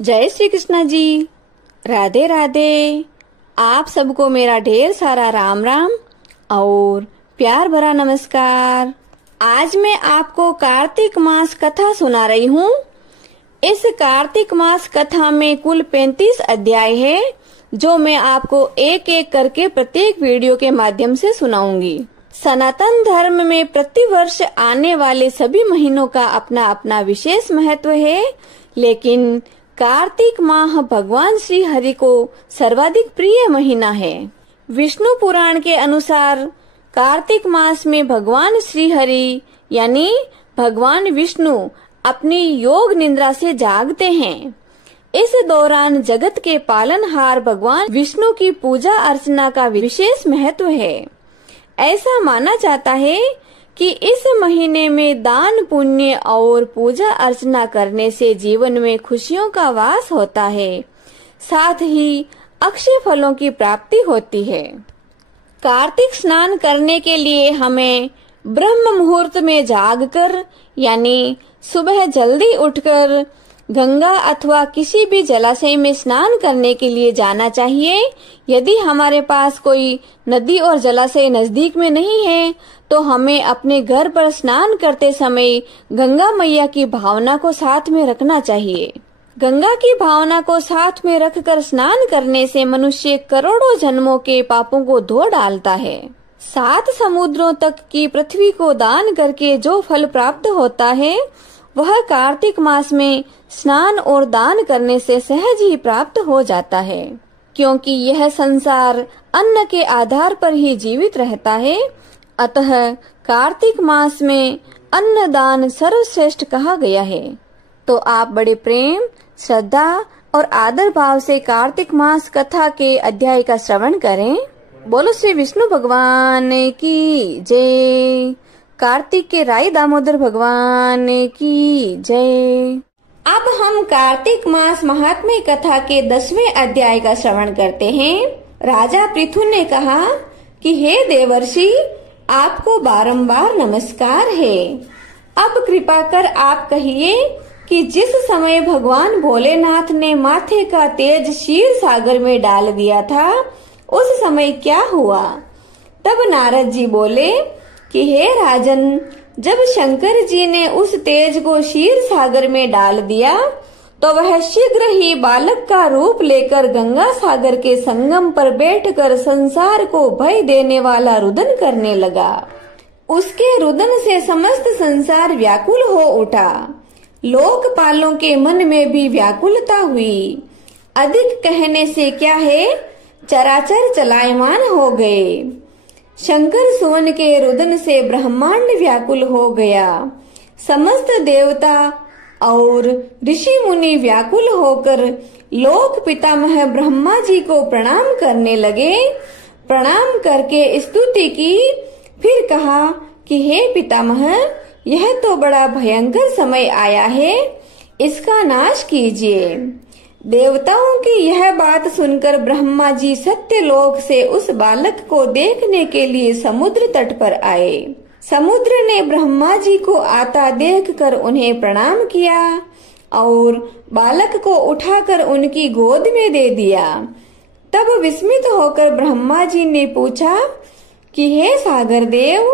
जय श्री कृष्णा जी। राधे राधे। आप सबको मेरा ढेर सारा राम राम और प्यार भरा नमस्कार। आज मैं आपको कार्तिक मास कथा सुना रही हूँ। इस कार्तिक मास कथा में कुल 35 अध्याय है, जो मैं आपको एक एक करके प्रत्येक वीडियो के माध्यम से सुनाऊंगी। सनातन धर्म में प्रतिवर्ष आने वाले सभी महीनों का अपना अपना विशेष महत्व है, लेकिन कार्तिक माह भगवान श्री हरि को सर्वाधिक प्रिय महीना है। विष्णु पुराण के अनुसार कार्तिक मास में भगवान श्री हरि यानी भगवान विष्णु अपनी योग निद्रा से जागते हैं। इस दौरान जगत के पालनहार भगवान विष्णु की पूजा अर्चना का विशेष महत्व है। ऐसा माना जाता है कि इस महीने में दान पुण्य और पूजा अर्चना करने से जीवन में खुशियों का वास होता है, साथ ही अक्षय फलों की प्राप्ति होती है। कार्तिक स्नान करने के लिए हमें ब्रह्म मुहूर्त में जागकर यानी सुबह जल्दी उठकर गंगा अथवा किसी भी जलाशय में स्नान करने के लिए जाना चाहिए। यदि हमारे पास कोई नदी और जलाशय नजदीक में नहीं है तो हमें अपने घर पर स्नान करते समय गंगा मैया की भावना को साथ में रखना चाहिए। गंगा की भावना को साथ में रखकर स्नान करने से मनुष्य करोड़ों जन्मों के पापों को धो डालता है। 7 समुद्रों तक की पृथ्वी को दान करके जो फल प्राप्त होता है वह कार्तिक मास में स्नान और दान करने से सहज ही प्राप्त हो जाता है, क्योंकि यह संसार अन्न के आधार पर ही जीवित रहता है। अतः कार्तिक मास में अन्न दान सर्वश्रेष्ठ कहा गया है। तो आप बड़े प्रेम, श्रद्धा और आदर भाव से कार्तिक मास कथा के अध्याय का श्रवण करें। बोलो श्री विष्णु भगवान की जय। कार्तिक के राई दामोदर भगवान की जय। अब हम कार्तिक मास महात्म्य कथा के 10वें अध्याय का श्रवण करते हैं। राजा पृथु ने कहा कि हे देवर्षि, आपको बारंबार नमस्कार है। अब कृपा कर आप कहिए कि जिस समय भगवान भोलेनाथ ने माथे का तेज क्षीर सागर में डाल दिया था, उस समय क्या हुआ? तब नारद जी बोले कि हे राजन, जब शंकर जी ने उस तेज को क्षीर सागर में डाल दिया तो वह शीघ्र ही बालक का रूप लेकर गंगा सागर के संगम पर बैठकर संसार को भय देने वाला रुदन करने लगा। उसके रुदन से समस्त संसार व्याकुल हो उठा। लोकपालों के मन में भी व्याकुलता हुई। अधिक कहने से क्या है, चराचर चलायमान हो गए। शंकर सुवन के रुदन से ब्रह्मांड व्याकुल हो गया। समस्त देवता और ऋषि मुनि व्याकुल होकर लोक पितामह ब्रह्मा जी को प्रणाम करने लगे। प्रणाम करके स्तुति की, फिर कहा कि हे पितामह, यह तो बड़ा भयंकर समय आया है, इसका नाश कीजिए। देवताओं की यह बात सुनकर ब्रह्मा जी सत्यलोक से उस बालक को देखने के लिए समुद्र तट पर आए। समुद्र ने ब्रह्मा जी को आता देखकर उन्हें प्रणाम किया और बालक को उठाकर उनकी गोद में दे दिया। तब विस्मित होकर ब्रह्मा जी ने पूछा कि हे सागर देव,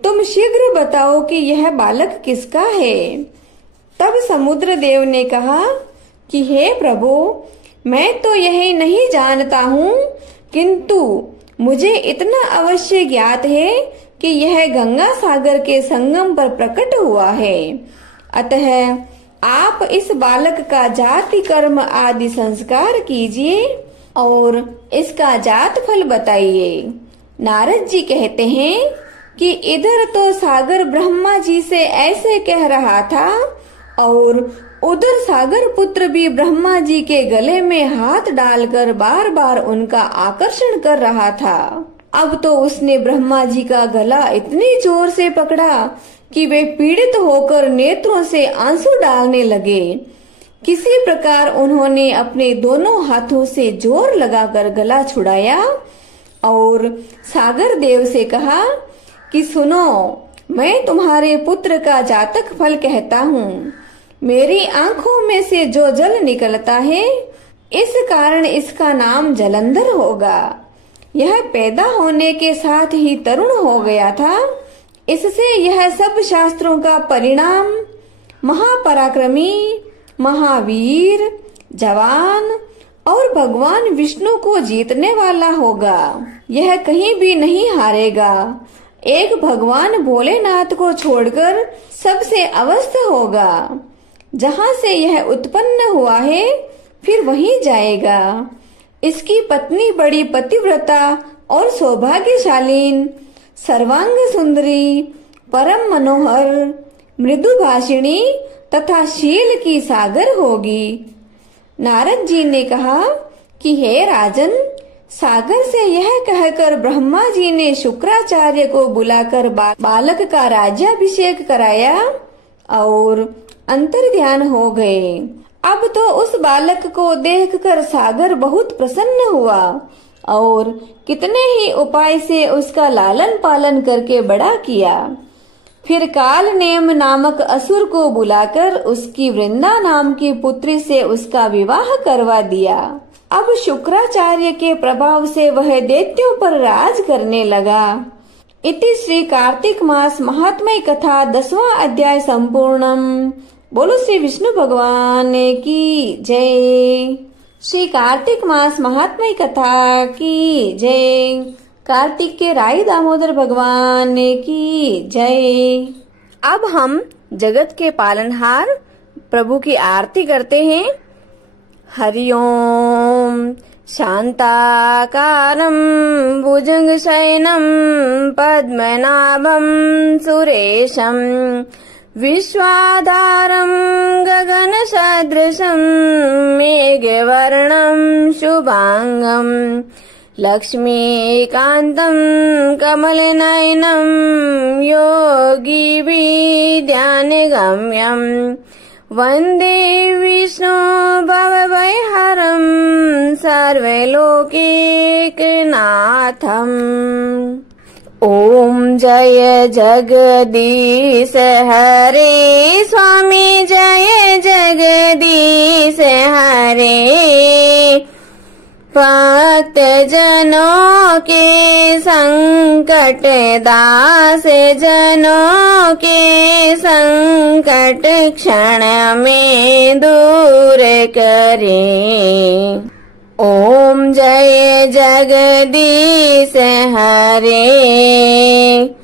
तुम शीघ्र बताओ कि यह बालक किसका है? तब समुद्र देव ने कहा कि हे प्रभु, मैं तो यही नहीं जानता हूँ, किंतु मुझे इतना अवश्य ज्ञात है कि यह गंगा सागर के संगम पर प्रकट हुआ है। अतः आप इस बालक का जाति कर्म आदि संस्कार कीजिए और इसका जात फल बताइए। नारद जी कहते हैं कि इधर तो सागर ब्रह्मा जी से ऐसे कह रहा था और उधर सागर पुत्र भी ब्रह्मा जी के गले में हाथ डालकर बार बार उनका आकर्षण कर रहा था। अब तो उसने ब्रह्मा जी का गला इतनी जोर से पकड़ा कि वे पीड़ित होकर नेत्रों से आंसू डालने लगे। किसी प्रकार उन्होंने अपने दोनों हाथों से जोर लगाकर गला छुड़ाया और सागर देव से कहा कि सुनो, मैं तुम्हारे पुत्र का जातक फल कहता हूँ। मेरी आंखों में से जो जल निकलता है, इस कारण इसका नाम जलंधर होगा। यह पैदा होने के साथ ही तरुण हो गया था। इससे यह सब शास्त्रों का परिणाम महापराक्रमी, महावीर, जवान और भगवान विष्णु को जीतने वाला होगा। यह कहीं भी नहीं हारेगा। एक भगवान भोलेनाथ को छोड़कर सबसे अवस्थ होगा। जहाँ से यह उत्पन्न हुआ है, फिर वहीं जाएगा। इसकी पत्नी बड़ी पतिव्रता और सौभाग्यशालीन, सर्वांग सुंदरी, परम मनोहर, मृदुभाषिणी तथा शील की सागर होगी। नारद जी ने कहा कि हे राजन, सागर से यह कहकर ब्रह्मा जी ने शुक्राचार्य को बुलाकर बालक का राज्याभिषेक कराया और अंतर्ध्यान हो गए। अब तो उस बालक को देखकर सागर बहुत प्रसन्न हुआ और कितने ही उपाय से उसका लालन पालन करके बड़ा किया। फिर कालनेम नामक असुर को बुलाकर उसकी वृंदा नाम की पुत्री से उसका विवाह करवा दिया। अब शुक्राचार्य के प्रभाव से वह दैत्यों पर राज करने लगा। इति श्री कार्तिक मास महात्म्य कथा 10वां अध्याय संपूर्णम। बोलो श्री विष्णु भगवान की जय। श्री कार्तिक मास महात्म्य कथा की जय। कार्तिक के राई दामोदर भगवान की जय। अब हम जगत के पालनहार प्रभु की आरती करते हैं। हरि ओम। शांताकारं भुजंगशयनं पद्मनाभं सुरेशं विश्वाधारं गगनसदृशं मेघवर्णं शुभांगं लक्ष्मीकान्तं कमलनयनं योगिभिर्ध्यानगम्यं वन्दे विष्णु भवभयहरं सर्वलोकैकनाथम्। ओम जय जगदीश हरे स्वामी, जय जगदीश हरे। भक्त जनों के संकट, दास जनों के संकट क्षण में दूर करे। ओम जय जगदीश हरे।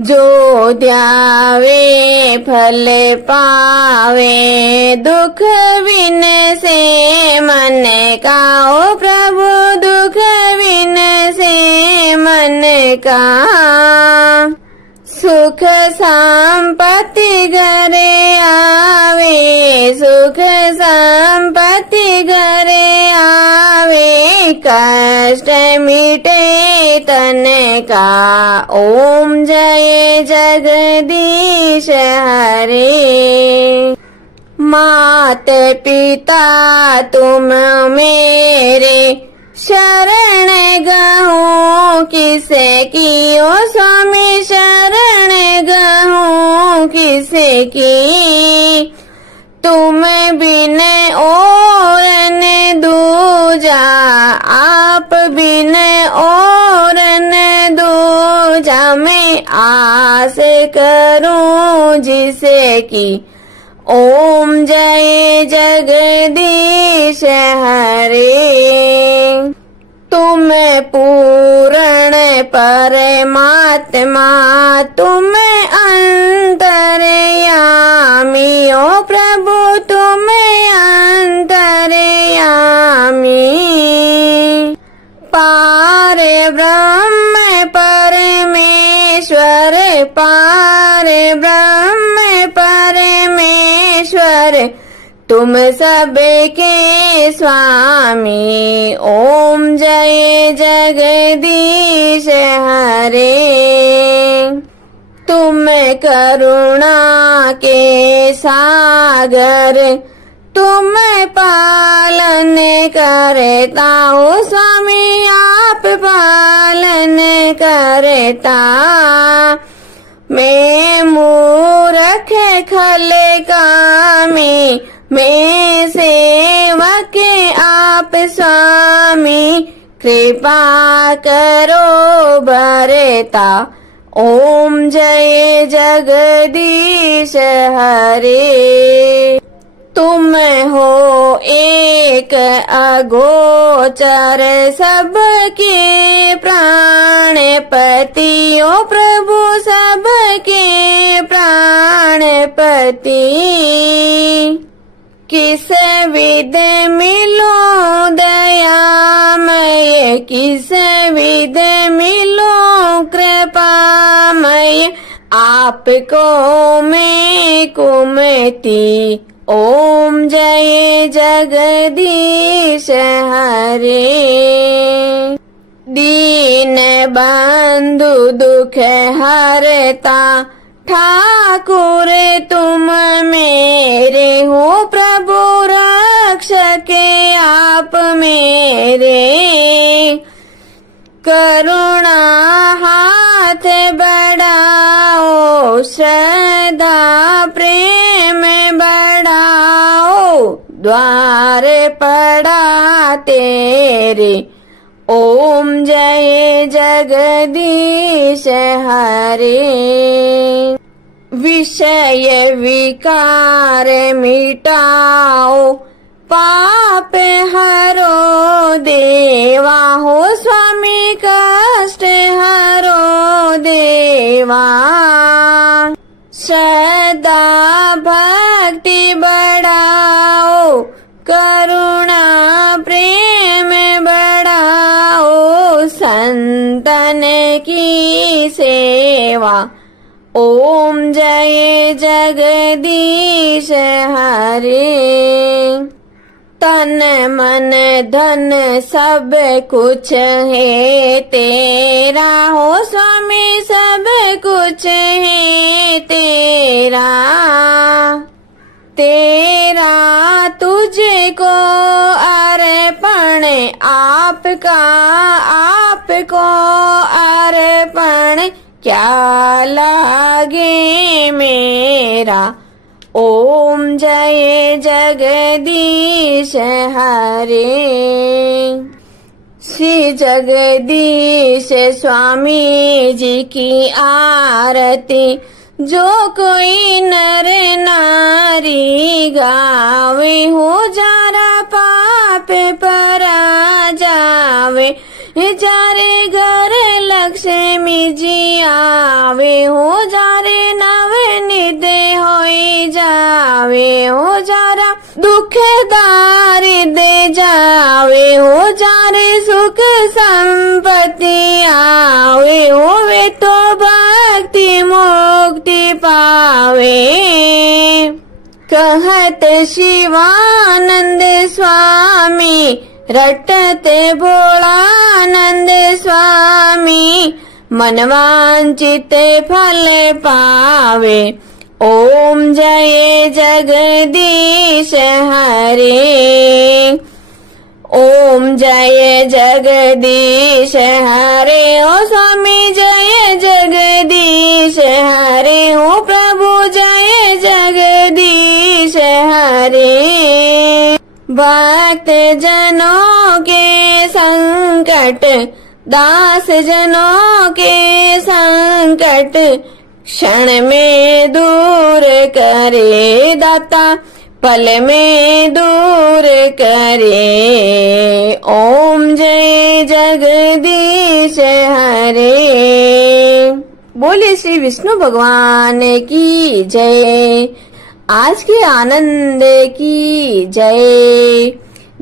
जो ध्यावे फल पावे, दुख बिन से मन का। ओ प्रभु दुख बिन से मन का। सुख संपत्ति घरे आवे, सुख संपत्ति घरे आवे। कष्ट मिटे तन का। ओम जय जगदीश हरे। मात पिता तुम मेरे, शरण गहूँ किसे की। ओ स्वामी शरण गहूँ किसे की। तुम बिन और न दूजा, आप बिन और न दूजा। मैं आस करूं जिसे की। ओम जय जगदीश हरे। तुम पूर्ण परमात्मा, तुम अंतर्यामी। ओ प्रभु तुम अंतर्यामी। पार ब्रह्म परमेश्वर, पार ब्रह्म परमेश्वर। तुम सबके स्वामी। ओम जय जगदीश हरे। तुम करुणा के सागर, तुम पालन करता। ओ स्वामी आप पालन करता। मैं मूर्ख खले कामी, मैं सेवक आप स्वामी, कृपा करो भरता, ओम जय जगदीश हरे। तुम हो एक अगोचर सबके प्राणपति, ओ प्रभु सबके प्राणपति। किस विध मिलो दयामय, किस विध मिलो कृपामय, आपको मैं कुमति, ओम जय जगदीश हरे। दीन बंधु दुख हरता, ठाकुर तुम मेरे हो, प्रभु रक्षक आप मेरे। करुणा हाथ बढ़ाओ, श्रद्धा प्रेम बढ़ाओ, द्वार पड़ा तेरे, ओम जय जगदीश हरे। विषय विकार मिटाओ, पाप हरो देवा हो, स्वामी कष्ट हरो देवा। श्रद्धा भक्ति बढ़ाओ, करुणा प्रेम बढ़ाओ, संतन की सेवा, ओम जय जगदीश हरे। तन मन धन सब कुछ है तेरा हो, स्वामी सब कुछ है तेरा। तेरा तुझको अर्पण, आपका आपको अर्पण, क्या लागे मेरा, ओम जय जगदीश हरे। श्री जगदीश स्वामी जी की आरती, जो कोई नर नारी गावे हो, जारा पाप परा जावे, जारे घर लक्ष्मी जी आवे हो, जारे नवनिध होई जावे हो, जारा दुख दारिद्र जावे हो, जारे सुख संपत्ति आवे हो, वे तो भक्ति मुक्ति पावे। कहत शिवानंद स्वामी, रटते भोलानंद स्वामी, मनवांचित फल पावे, ओम जय जगदीश हरे। ओम जय जगदीश हरे, ओ स्वामी जय जगदीश हरे, ओ प्रभु जय जगदीश हरे। भक्त जनों के संकट, दास जनों के संकट, क्षण में दूर करे दाता, पल में दूर करे, ओम जय जगदीश हरे। बोले श्री विष्णु भगवान की जय। आज के आनंद की जय।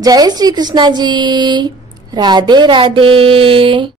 जय श्री कृष्णा जी। राधे राधे।